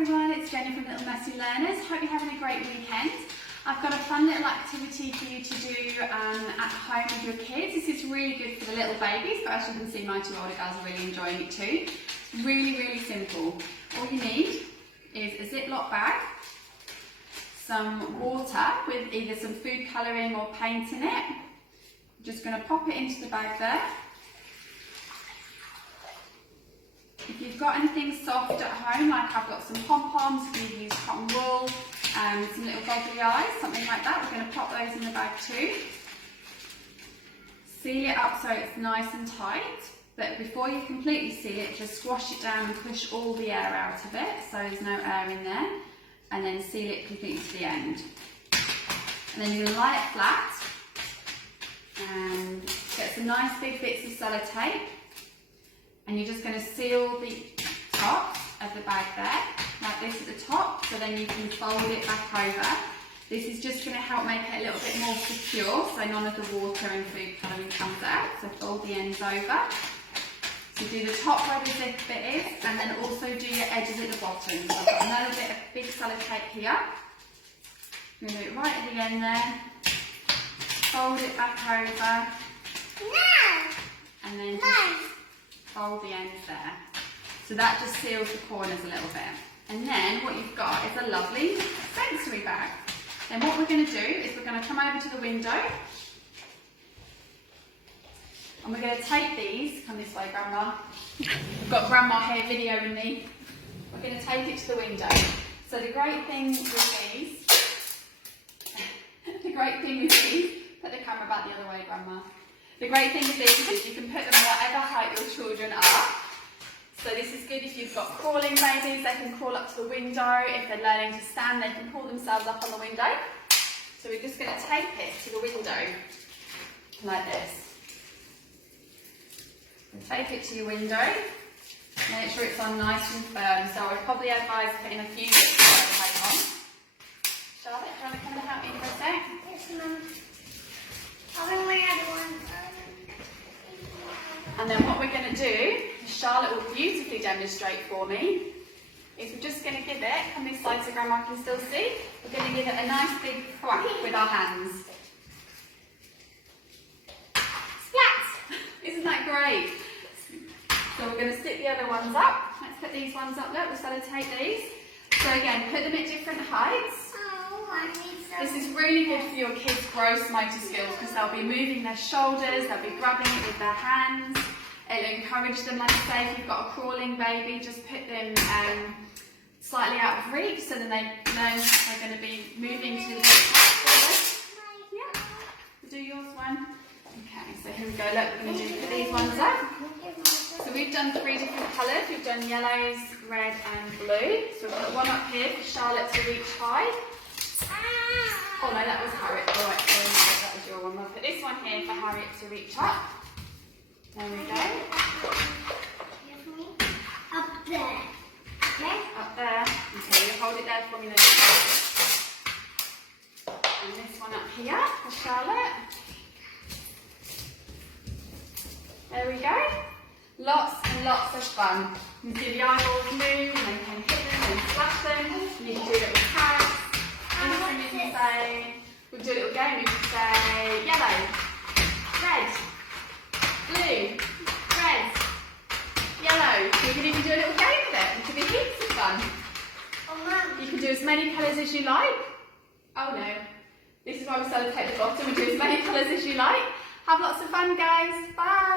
everyone, it's Jenny from Little Messy Learners. Hope you're having a great weekend. I've got a fun little activity for you to do at home with your kids. This is really good for the little babies, but as you can see, my two older girls are really enjoying it too. It's really simple. All you need is a Ziploc bag, some water with either some food colouring or paint in it. I'm just going to pop it into the bag there. If you've got anything soft at home, like I've got some pom-poms, you can use cotton wool, some little goggly eyes, something like that, we're going to pop those in the bag too. Seal it up so it's nice and tight, but before you completely seal it, just squash it down and push all the air out of it, so there's no air in there, and then seal it completely to the end. And then you're going to lie it flat, and get some nice big bits of sellotape. And you're just going to seal the top of the bag there, like this at the top, so then you can fold it back over. This is just going to help make it a little bit more secure, so none of the water and food colouring comes out. So fold the ends over. So do the top where the zip bit is, and then also do your edges at the bottom. So I've got another bit of big sellotape here. I'm going to do it right at the end there. Fold it back over. And then just fold the ends there. So that just seals the corners a little bit. And then what you've got is a lovely sensory bag. Then what we're going to do is we're going to come over to the window and we're going to take these, come this way Grandma, we've got Grandma here videoing me, we're going to take it to the window. So the great thing with these, put the camera back the other way Grandma. The great thing with these is you can put them whatever height your children are. So this is good if you've got crawling babies, they can crawl up to the window. If they're learning to stand, they can pull themselves up on the window. So we're just going to tape it to the window, like this. And tape it to your window, make sure it's on nice and firm. So I would probably advise putting a few bits of tape on. Charlotte, do you want to come and help me for a sec? Yes, Mum. I'll bring my other one. And then what we're going to do, Charlotte will beautifully demonstrate for me, is we're just going to give it, come this side so Grandma can still see, we're going to give it a nice big thwack with our hands. Splat! Isn't that great? So we're going to stick the other ones up. Let's put these ones up, look, we'll sellotape these. So again, put them at different heights. This is really good for your kids' gross motor skills because they'll be moving their shoulders, they'll be grabbing it with their hands. It'll encourage them, like I say, if you've got a crawling baby, just put them slightly out of reach so then they know they're going to be moving to the forward. Yeah. We'll do yours one. Okay, so here we go. Look, we're going to put these ones up. So we've done 3 different colours. We've done yellows, red and blue. So we've got one up here for Charlotte to reach high. Oh no, that was Harriet. All right, that was your one. We'll put this one here for Harriet to reach up. There we go. Up there. Okay? Up there. Okay, you hold it there for me then. And this one up here for Charlotte. There we go. Lots and lots of fun. You can see the eyeballs move and you can hit them and splash them. You can do little carrots. And you can say, we'll do a little game, you can say yellow, red, blue, red, yellow. You can even do a little game with it. It could be heaps of fun. Oh, Mum. You can do as many colours as you like. Oh no, this is why we sellotape the bottom and do as many colours as you like. Have lots of fun guys, bye.